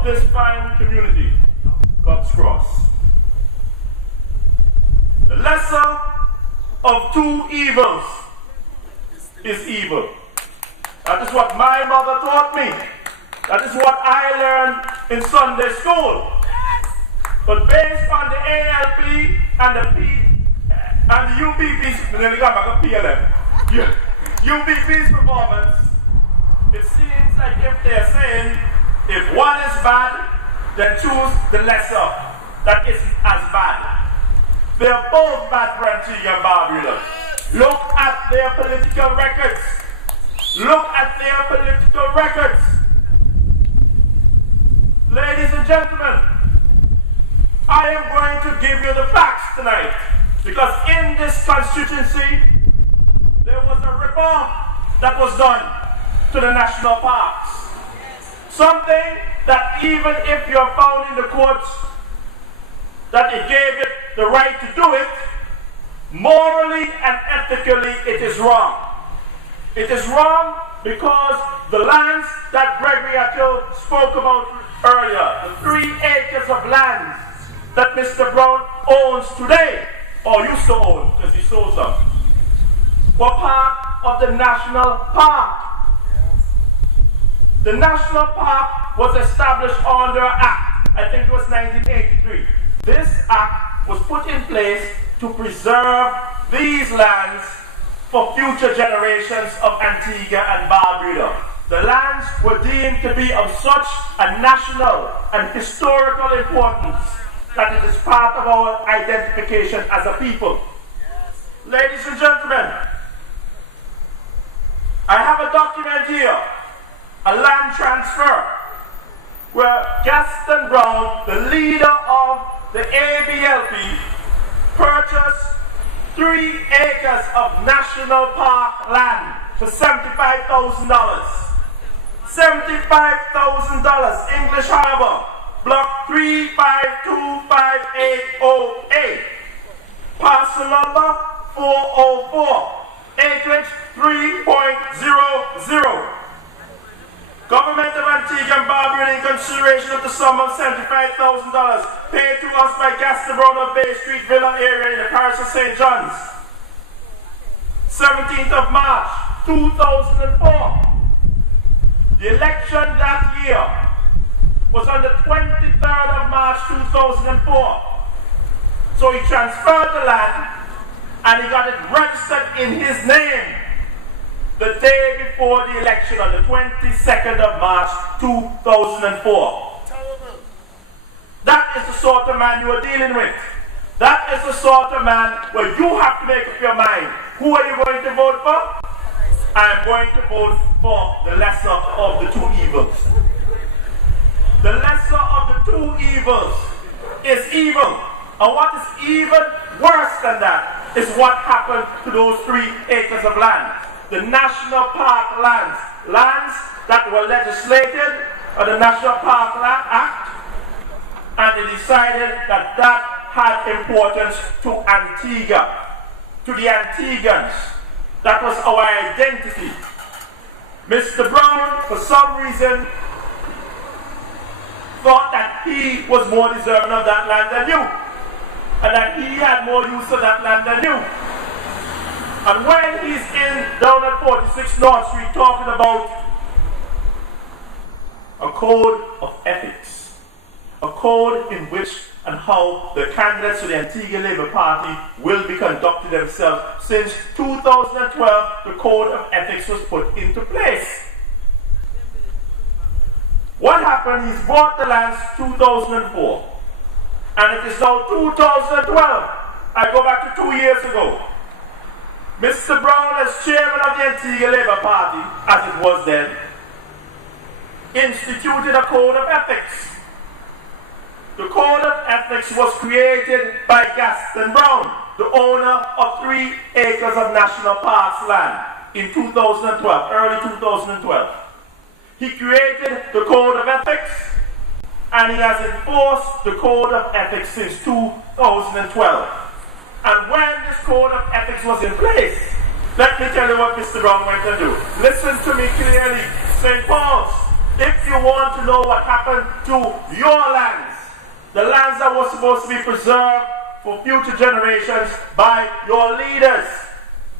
of this fine community, Cobbs Cross. The lesser of two evils is evil. That is what my mother taught me. That is what I learned in Sunday school. But based on the ALP and the UPP's, UPP's performance, it seems like if they're saying, if one is bad, then choose the lesser that isn't as bad. They're both bad for Antigua and Barbuda. Look at their political records. Look at their political records. Ladies and gentlemen, I am going to give you the facts tonight, because in this constituency, there was a reform that was done to the national parks. Something that even if you're found in the courts that it gave it the right to do it, morally and ethically it is wrong. It is wrong because the lands that Gregory Athill spoke about earlier, the 3 acres of land that Mr. Brown owns today, or used to own because he sold some, were part of the national park. The national park was established under an act, I think it was 1983. This act was put in place to preserve these lands for future generations of Antigua and Barbuda. The lands were deemed to be of such a national and historical importance that it is part of our identification as a people. Ladies and gentlemen, I have a document here, a land transfer, where Gaston Brown, the leader of the ABLP, purchased 3 acres of national park land for $75,000. $75,000, English Harbor, block 3525808, parcel number 404, acreage 3.00. Government of Antigua and Barbuda, in consideration of the sum of $75,000 paid to us by Gaston Brown of Bay Street Villa area in the parish of St. John's. 17th of March, 2004. The election that year was on the 23rd of March, 2004. So he transferred the land and he got it registered in his name the day before the election on the 22nd of March 2004. That is the sort of man you are dealing with. That is the sort of man where you have to make up your mind. Who are you going to vote for? I am going to vote for the lesser of the 2 evils. The lesser of the 2 evils is evil. And what is even worse than that is what happened to those 3 acres of land. The National Park lands, lands that were legislated under the National Park Act, and they decided that that had importance to Antigua, to the Antiguans. That was our identity. Mr. Brown, for some reason, thought that he was more deserving of that land than you, and that he had more use of that land than you. And when he's down at 46 North Street talking about a code of ethics, a code in which and how the candidates to the Antigua Labour Party will be conducting themselves, since 2012 the code of ethics was put into place. What happened? He's bought the lands 2004, and it is now 2012. I go back to 2 years ago. Mr. Brown, as chairman of the Antigua Labour Party, as it was then, instituted a code of ethics. The code of ethics was created by Gaston Brown, the owner of 3 acres of National Parks land in 2012, early 2012. He created the code of ethics, and he has enforced the code of ethics since 2012. And when this code of ethics was in place, let me tell you what Mr. Brown went to do. Listen to me clearly. St. Paul's, If you want to know what happened to your lands, the lands that were supposed to be preserved for future generations by your leaders,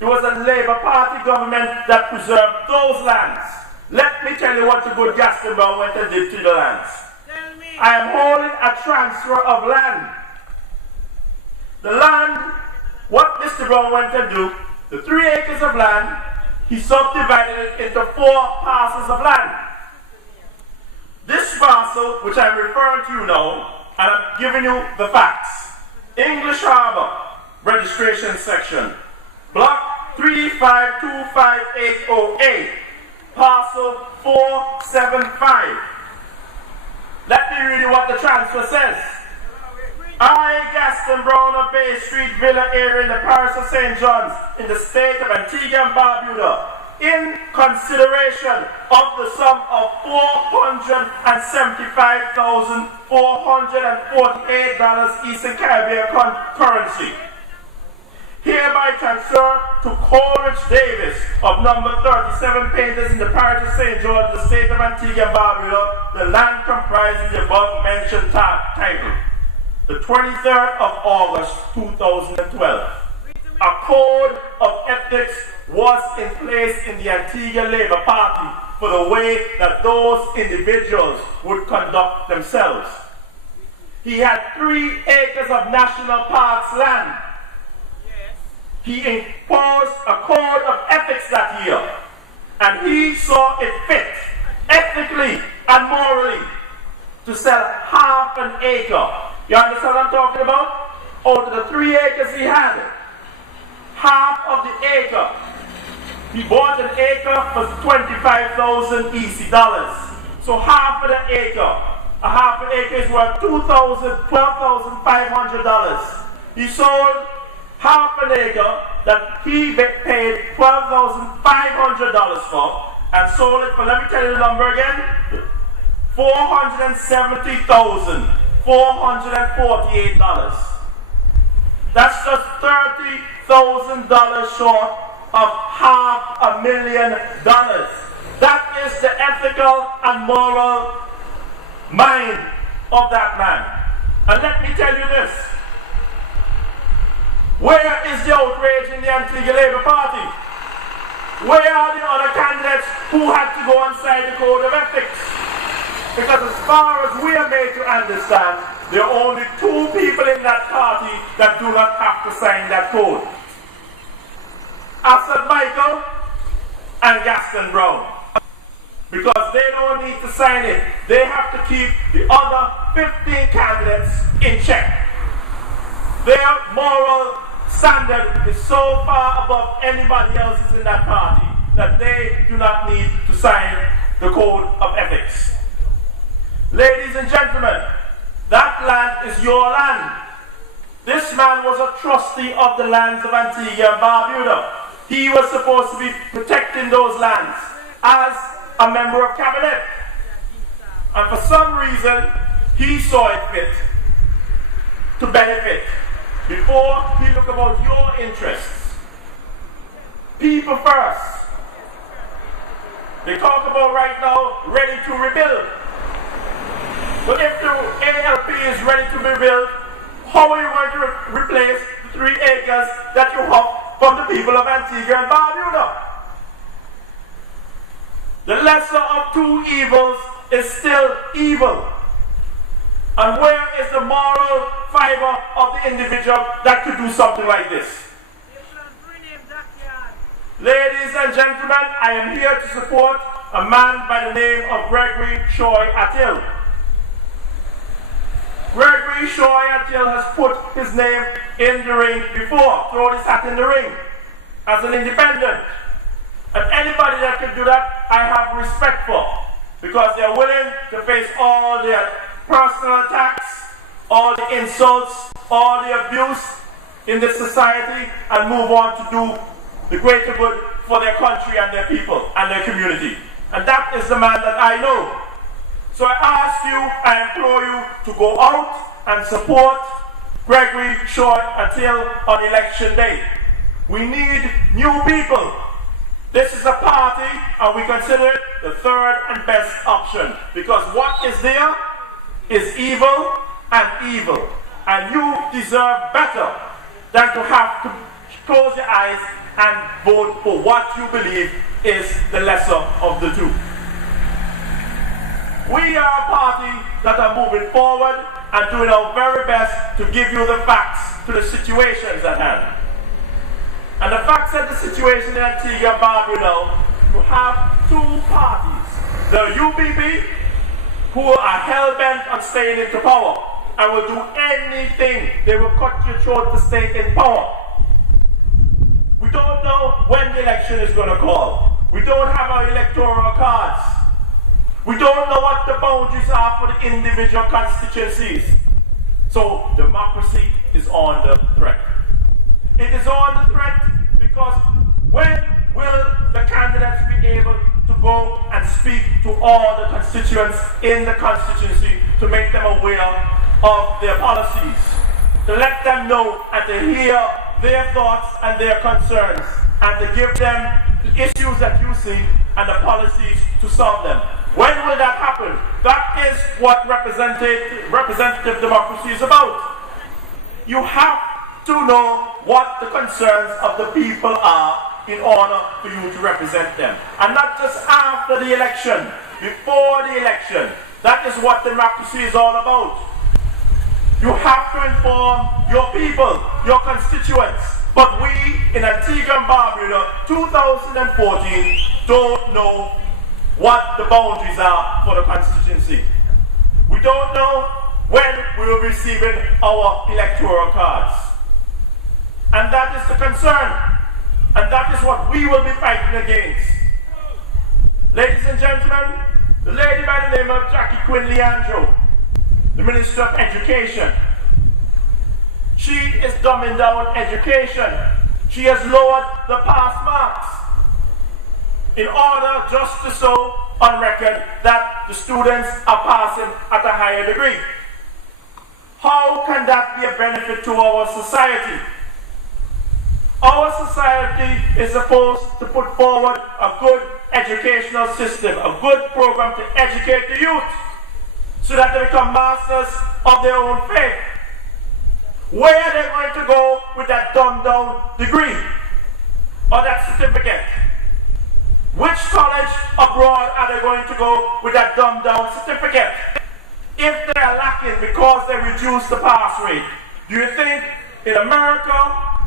it was a Labour Party government that preserved those lands. Let me tell you what the good Gaston Brown went and did to the lands. I am holding a transfer of land. The land, what Mr. Brown went and do, the 3 acres of land, he subdivided it into 4 parcels of land. This parcel, which I'm referring to you now, and I'm giving you the facts. English Harbour, registration section, block 3525808, parcel 475. Let me read you what the transfer says. I, Gaston Brown of Bay Street Villa area in the parish of St. John's in the state of Antigua and Barbuda, in consideration of the sum of $475,448 Eastern Caribbean currency, hereby transfer to Coleridge Davis of number 37 Painters in the parish of St. George, the state of Antigua and Barbuda, the land comprising the above mentioned title. The 23rd of August 2012. A code of ethics was in place in the Antigua Labour Party for the way that those individuals would conduct themselves. He had 3 acres of national parks land. He imposed a code of ethics that year, and he saw it fit, ethically and morally, to sell half an acre. You understand what I'm talking about? Out of the 3 acres he had, half of the acre, he bought an acre for 25,000 EC dollars. So half of the acre, a half an acre is worth $12,500. He sold half an acre that he paid $12,500 for, and sold it for, let me tell you the number again, $470,448. That's just $30,000 short of $500,000. That is the ethical and moral mind of that man. And let me tell you this. Where is the outrage in the Antigua Labour Party? Where are the other candidates who had to go inside the code of ethics? Because as far as we are made to understand, there are only 2 people in that party that do not have to sign that code. Asad Michael and Gaston Brown. Because they don't need to sign it. They have to keep the other 15 candidates in check. Their moral standard is so far above anybody else's in that party that they do not need to sign the code of ethics. Ladies and gentlemen, that land is your land. This man was a trustee of the lands of Antigua and Barbuda. He was supposed to be protecting those lands as a member of cabinet. And for some reason, he saw it fit to benefit before he looked about your interests. People first. They talk about right now, ready to rebuild. But if the NLP is ready to be rebuilt, how are you going to replace the 3 acres that you have from the people of Antigua and Barbuda? The lesser of 2 evils is still evil. And where is the moral fiber of the individual that could do something like this? Ladies and gentlemen, I am here to support a man by the name of Gregory Shoy Attil. Gregory Shoy Attil has put his name in the ring before, thrown his hat in the ring as an independent. And anybody that can do that, I have respect for, because they are willing to face all the personal attacks, all the insults, all the abuse in this society, and move on to do the greater good for their country and their people and their community. And that is the man that I know. So I ask you, I implore you to go out and support Gregory Shoy Attil on election day. We need new people. This is a party, and we consider it the third and best option, because what is there is evil and evil, and you deserve better than to have to close your eyes and vote for what you believe is the lesser of the two. We are a party that are moving forward and doing our very best to give you the facts to the situations at hand. And the facts of the situation in Antigua and Barbuda now, you have two parties. The UBB, who are hell-bent on staying into power and will do anything. They will cut your throat to stay in power. We don't know when the election is going to call. We don't have our electoral cards. We don't know what the boundaries are for the individual constituencies. So democracy is on the threat. It is on the threat because when will the candidates be able to go and speak to all the constituents in the constituency to make them aware of their policies, to let them know and to hear their thoughts and their concerns, and to give them the issues that you see and the policies to solve them. When will that happen? That is what representative democracy is about. You have to know what the concerns of the people are in order for you to represent them. And not just after the election, before the election. That is what democracy is all about. You have to inform your people, your constituents. But we in Antigua and Barbuda 2014 don't know what the boundaries are for the constituency. We don't know when we will be receiving our electoral cards. And that is the concern. And that is what we will be fighting against. Ladies and gentlemen, the lady by the name of quinn-leandro, the Minister of Education, she is dumbing down education. She has lowered the pass marks in order just to show on record that the students are passing at a higher degree. How can that be a benefit to our society? Our society is supposed to put forward a good educational system, a good program to educate the youth so that they become masters of their own faith. Where are they going to go with that dumbed down degree or that certificate? Which college abroad are they going to go with that dumbed down certificate? If they are lacking because they reduce the pass rate, do you think in America,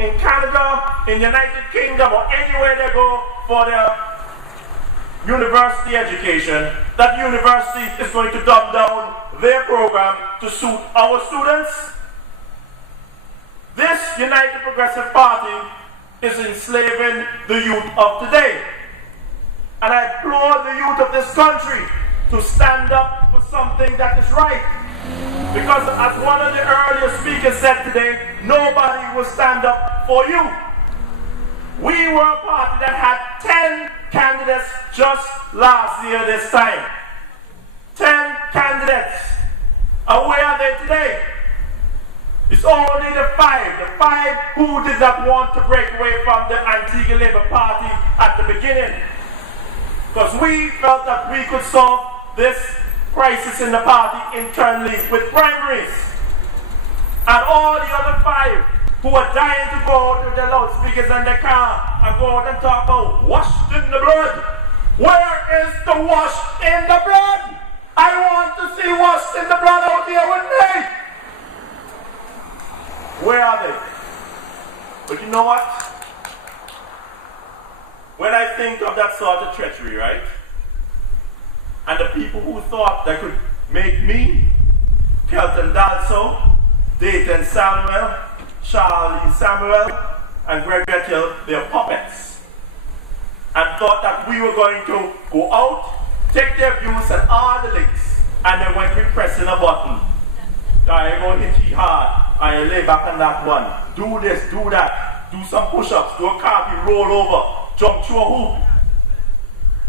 in Canada, in the United Kingdom, or anywhere they go for their university education, that university is going to dumb down their program to suit our students? This United Progressive Party is enslaving the youth of today. And I implore the youth of this country to stand up for something that is right. Because as one of the earlier speakers said today, nobody will stand up for you. We were a party that had 10 candidates just last year this time. 10 candidates. And where are they today? It's only the five who did not want to break away from the Antigua Labour Party at the beginning. Because we felt that we could solve this crisis in the party internally with primaries. And all the other 5 who are dying to go to the loudspeakers in the car and go out and talk about washed in the blood. Where is the wash in the blood? I want to see washed in the blood out here with me. Where are they? But you know what? When I think of that sort of treachery, right? And the people who thought they could make me, Kelton Dalso, Dayton Samuel, Charlie Samuel, and Greg Gettle, their puppets, and thought that we were going to go out, take their views and all the links, and then when we pressing a button, I go hit you hard. I lay back on that one. Do this, do that. Do some push-ups, do a cartwheel, roll over, jump through a hoop.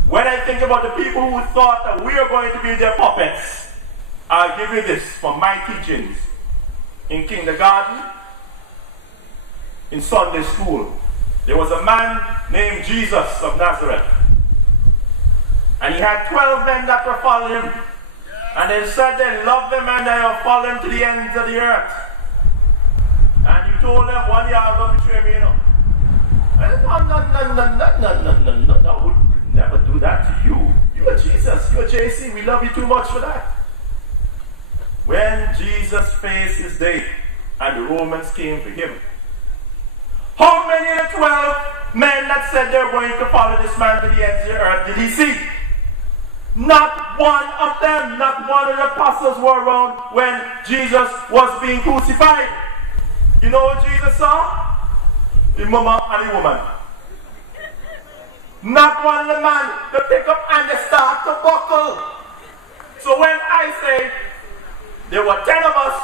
When I think about the people who thought that we are going to be their puppets, I'll give you this from my teachings in kindergarten, in Sunday school, There was a man named Jesus of Nazareth. And he had 12 men that were following him. And they said they loved him and they will follow him to the ends of the earth. And he told them, one year I'll go betray me, you know. I said, no, I would never do that to you. You are Jesus, you are JC, we love you too much for that. When Jesus faced his day and the Romans came for him, how many of the 12 men that said they're going to follow this man to the ends of the earth did he see? Not one of them, not one of the apostles were around when Jesus was being crucified. You know what Jesus saw? The mama and the woman. Not one of the man to pick up and they start to buckle. So when I say there were 10 of us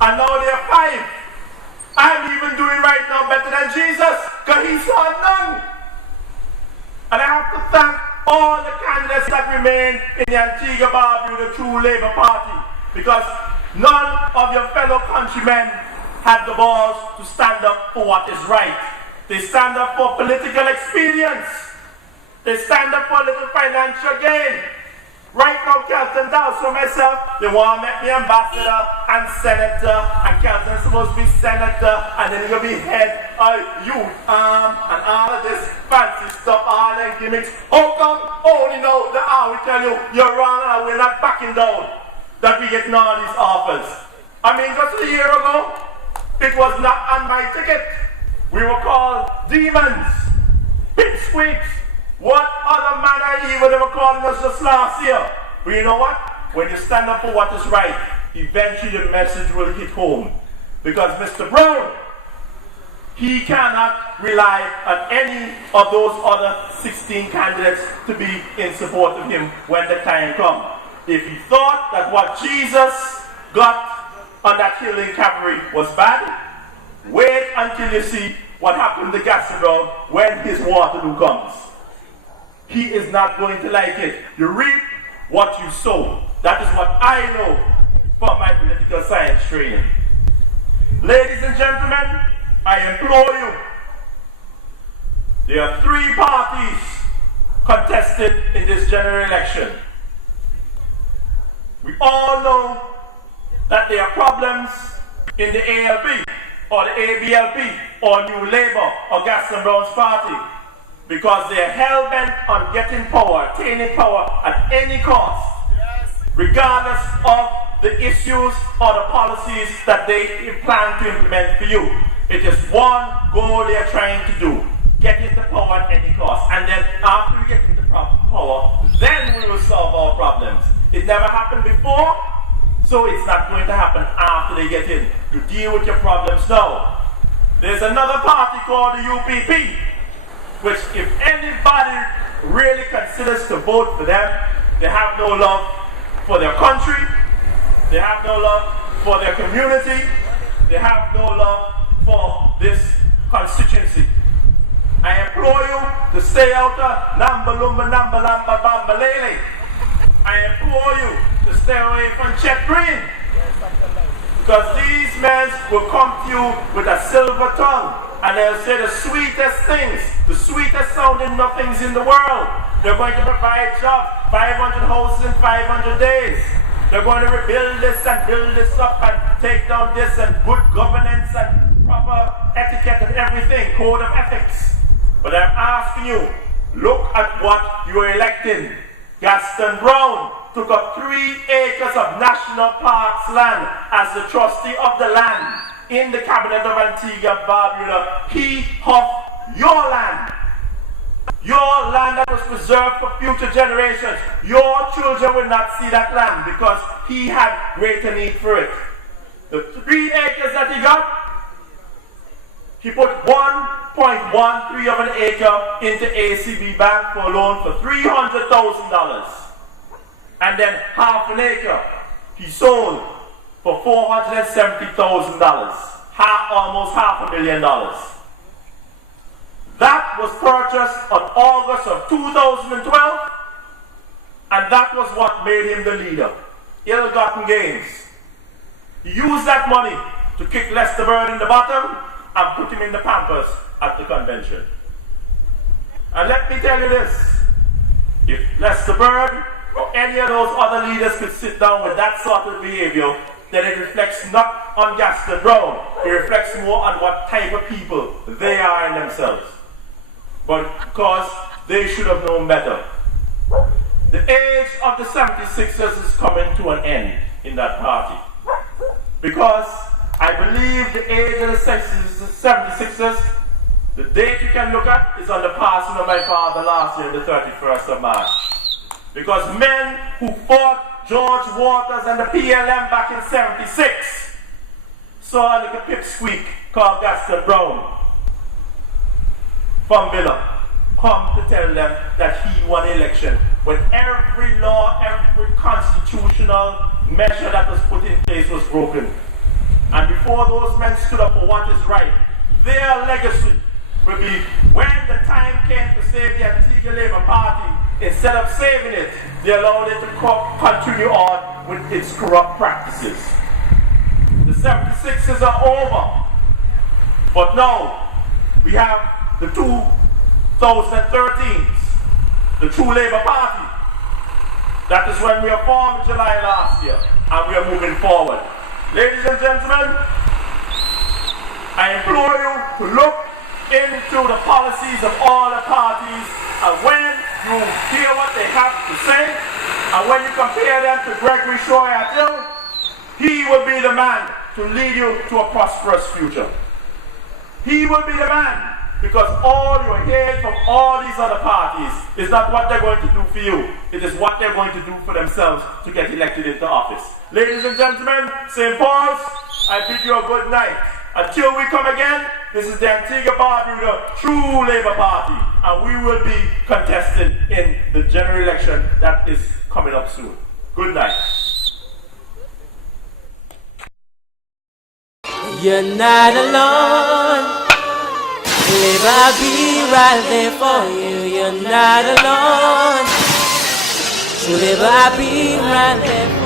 and now there are 5, I'm even doing right now better than Jesus because he saw none. And I have to thank all the candidates that remain in the Antigua Barbuda True Labour Party, because none of your fellow countrymen had the balls to stand up for what is right. They stand up for political expedience. They stand up for a little financial gain. Right now, Kelton Dowse for myself, they want to make me ambassador and senator, and Kelton's supposed to be senator, and then he'll be head of youth and all of this fancy stuff, all the gimmicks. How come only now the hour we tell you you're wrong and we're not backing down that we get all these offers? I mean, just a year ago, it was not on my ticket. We were called demons, pipsqueaks. What other manner evil they were calling us just last year? But you know what? When you stand up for what is right, eventually the message will hit home. Because Mr. Brown, he cannot rely on any of those other 16 candidates to be in support of him when the time comes. If he thought that what Jesus got on that hill in Calvary was bad, wait until you see what happened to Gaston Brown when his Waterloo comes. He is not going to like it. You reap what you sow. That is what I know from my political science training. Ladies and gentlemen, I implore you. There are 3 parties contested in this general election. We all know that there are problems in the ALP or the ABLP or New Labour or Gaston Brown's party, because they are hell-bent on getting power, attaining power at any cost, regardless of the issues or the policies that they plan to implement for you. It is one goal they are trying to do, get into power at any cost. And then after we get into power, then we will solve our problems. It never happened before, so it's not going to happen after they get in. You deal with your problems now. There's another party called the UPP, which if anybody really considers to vote for them, they have no love for their country, they have no love for their community, they have no love for this constituency. I implore you to stay out of Namba Lumba Namba Lamba Bamba Lele. I implore you to stay away from Chet Green, because these men will come to you with a silver tongue and they'll say the sweetest things, the sweetest sounding nothings in the world. They're going to provide jobs, 500 houses in 500 days. They're going to rebuild this and build this up and take down this and good governance and proper etiquette and everything, code of ethics. But I'm asking you, look at what you are electing. Gaston Brown took up 3 acres of National Parks land as the trustee of the land in the cabinet of Antigua Barbuda. He huffed your land. Your land that was preserved for future generations. Your children will not see that land because he had greater need for it. The 3 acres that he got, he put 1.13 of an acre into ACB Bank for a loan for $300,000. And then half an acre he sold for $470,000. Almost $500,000. That was purchased on August of 2012, and that was what made him the leader. Ill-gotten gains. He used that money to kick Lester Bird in the bottom and put him in the Pampers at the convention. And let me tell you this, if Lester Bird or any of those other leaders could sit down with that sort of behavior, then it reflects not on Gaston Brown, it reflects more on what type of people they are in themselves. But because they should have known better. The age of the 76ers is coming to an end in that party. Because I believe the age of the 76ers, the date you can look at is on the passing of my father last year, the 31st of March. Because men who fought George Waters and the PLM back in 76 saw a little pipsqueak called Gaston Brown from Villa come to tell them that he won the election when every law, every constitutional measure that was put in place was broken. And before those men stood up for what is right, their legacy will be when the time came to save the Antigua Labour Party, instead of saving it, they allowed it to continue on with its corrupt practices. The 76ers are over. But now, we have the 2013s, the True Labour Party. That is when we are formed in July last year, and we are moving forward. Ladies and gentlemen, I implore you to look into the policies of all the parties, and when you hear what they have to say, and when you compare them to Gregory Shoyatil, he will be the man to lead you to a prosperous future. He will be the man, because all you're hearing from all these other parties is not what they're going to do for you, it is what they're going to do for themselves to get elected into office. Ladies and gentlemen, St. Paul's, I bid you a good night. Until we come again, this is the Antigua Barbuda True Labour Party, and we will be contesting in the general election that is coming up soon. Good night. You're not alone. Labour, I'll be right there for you. You're not alone. True Labour, I'll be right there for you.